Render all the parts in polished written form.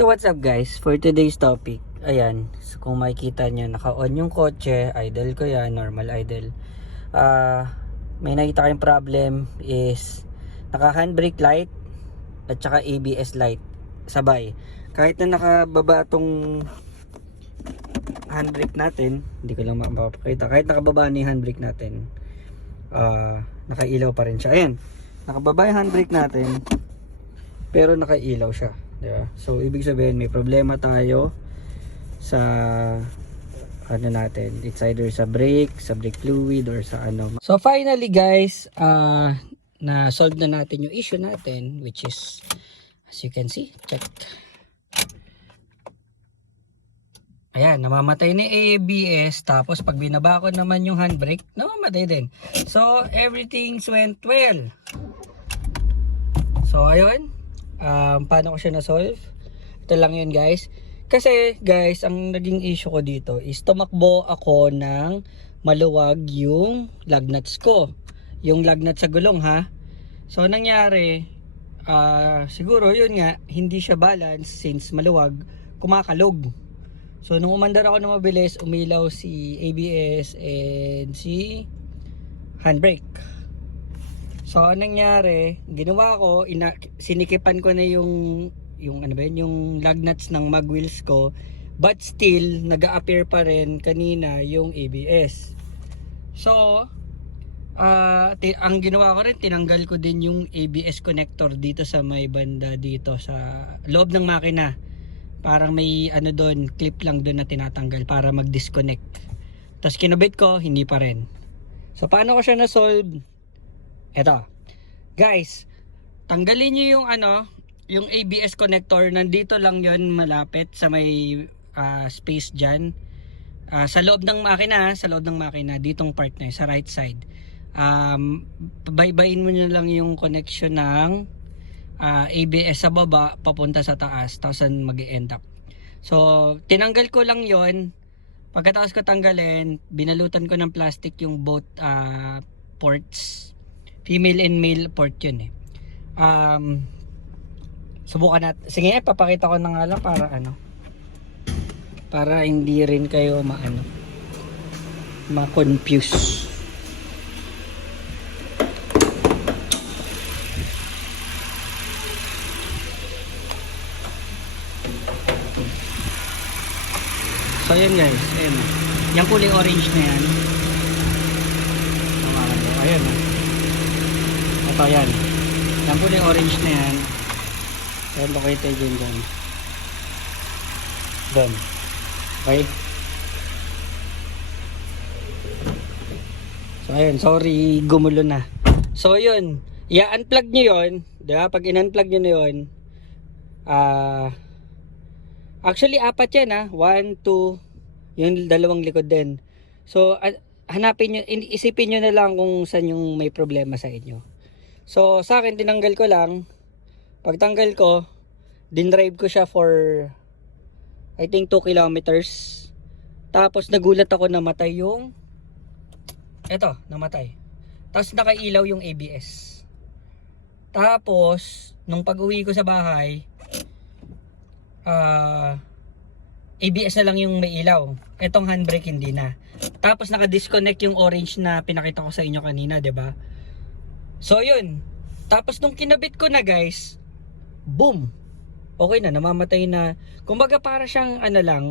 So what's up guys, for today's topic, ayan, so kung makikita nyo, naka-on yung kotse, idle ko yan, normal idle. May nakita kayong problem is naka-handbrake light at saka ABS light sabay. Kahit na nakababa tong handbrake natin, hindi ko lang mapapakita, kahit nakababa na yung handbrake natin, nakailaw pa rin siya. Ayan, nakababa yung handbrake natin pero nakailaw siya, diba? So ibig sabihin may problema tayo sa ano natin, it's either sa brake fluid or sa ano. So finally guys, na solve na natin yung issue natin, which is as you can see, check. Ayan, namamatay na ABS, tapos pag binaba ko naman yung handbrake, namamatay din. So everything went well. So ayun, paano ko siya na-solve? Ito lang yun guys. Kasi guys, ang naging issue ko dito is tumakbo ako ng maluwag yung lug nuts ko. Yung lug nuts sa gulong ha. So nangyari, siguro yun nga, hindi siya balance since maluwag, kumakalog. So nung umandar ako na mabilis, umilaw si ABS and si handbrake. So anong nangyari, ginawa ko, sinikipan ko na yung ano ba yun, yung lug nuts ng mag wheels ko, but still nag-a-appear pa rin kanina yung ABS. So ang ginawa ko rin, tinanggal ko din yung ABS connector dito sa may banda dito sa loob ng makina. Parang may ano doon, clip lang doon na tinatanggal para mag-disconnect. Tapos kinabit ko, hindi pa rin. So paano ko siya na-solve? Eto, guys, tanggalin nyo yung ano, yung ABS connector. Nandito lang yon, malapit sa may space dyan, sa loob ng makina, ditong part na yun, sa right side. Baybayin mo nyo lang yung connection ng ABS sa baba papunta sa taas, tapos mag-end up. So tinanggal ko lang yon. Pagkatapos ko tanggalin, binalutan ko ng plastic yung both ports, female and male port yun eh. Subukan natin. Sige, papakita ko na nga lang para ano, para hindi rin kayo ma-confuse. So yun guys, ayun. Yung kulay orange na yan. Ayun. Ito yan. Yung kulay orange na yan. Ayun, located yun dyan. Doon. Okay. So ayun, sorry, gumulo na. So yun, i-unplug nyo yun. Diba? Pag in-unplug nyo na yun, actually apat yan ha, 1, 2, yung dalawang likod din. So hanapin nyo, isipin nyo na lang kung saan yung may problema sa inyo. So sa akin, tinanggal ko lang. Pagtanggal ko, dinrive ko siya for I think 2 kilometers. Tapos nagulat ako, namatay yung namatay. Tapos nakailaw yung ABS. Tapos nung pag-uwi ko sa bahay, ABS na lang yung may ilaw. Etong handbrake hindi na. Tapos naka-disconnect yung orange na pinakita ko sa inyo kanina, 'di ba? So yun. Tapos nung kinabit ko na guys, boom. Okay na, namamatay na. Kumbaga para siyang ano lang,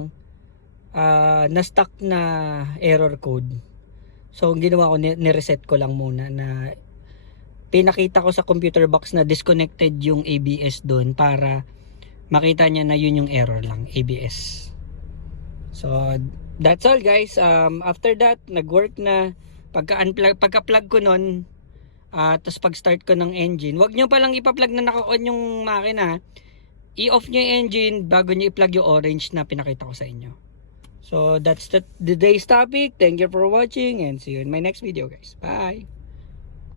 na-stuck na error code. So ang ginawa ko, ni-reset ko lang muna na pinakita ko sa computer box na disconnected yung ABS doon para makita niya na yun yung error lang, ABS. So that's all guys. After that, nag-work na. Pagka-plug ko nun, tapos pag-start ko ng engine, wag nyo palang ipa-plug na naka-on yung makina. I-off nyo yung engine bago nyo i-plug yung orange na pinakita ko sa inyo. So that's the day's topic. Thank you for watching and see you in my next video guys. Bye!